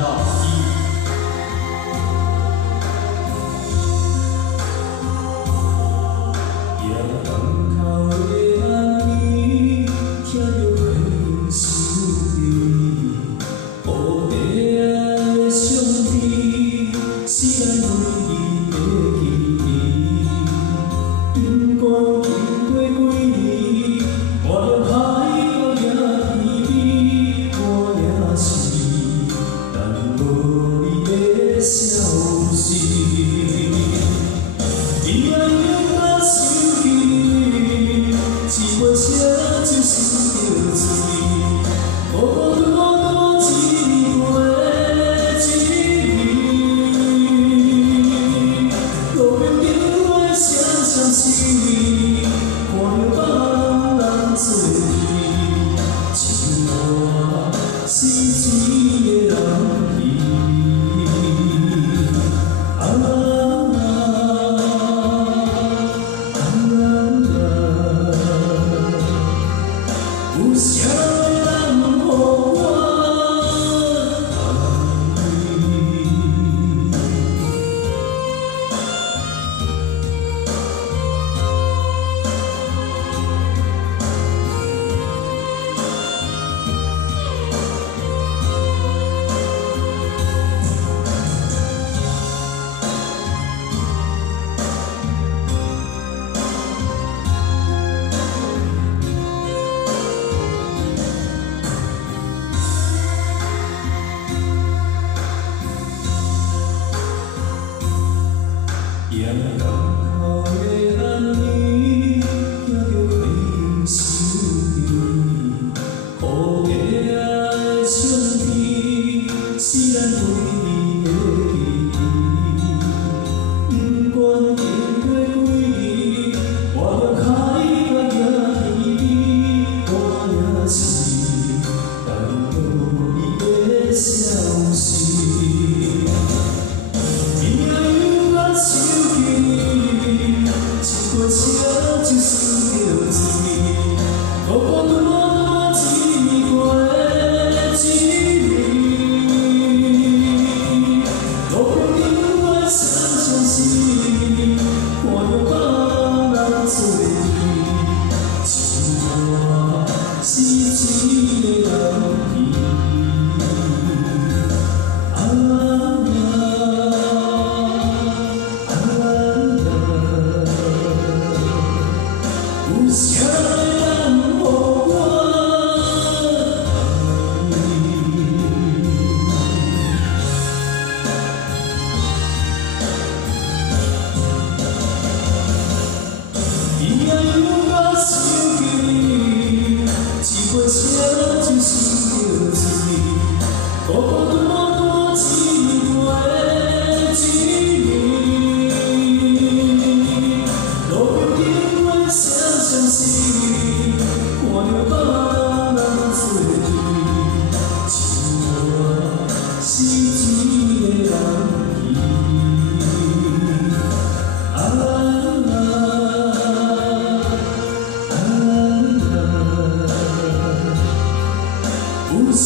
到一。夜巷口的暗暝，听着花香想着你，乌地仔的相片，使咱为你的记忆。不管经过几年，看着海角也甜蜜，我也是等无你的消息。伊爱用我手机，一杯茶就算着醉，孤孤独独一回一年。路边叫我声声思，看着别人做你，像我失志的人儿。有啥人予我爱你？夜巷口的暗暝，听着花香想着你，乌地仔的相片，使咱为你的记忆。不管经过几年，看着海角也甜蜜，我也是等着你的消息。伊爱用我手机，一杯茶就算着醉，孤孤独独一回一年。路边叫我声声思，看着别人做你，像我失志的人儿。有啥人予我爱你？伊爱用我手机，一杯茶就算着醉，孤孤独独一回一年。路边叫我声声思，看着别人做你，像我失志的人儿。有啥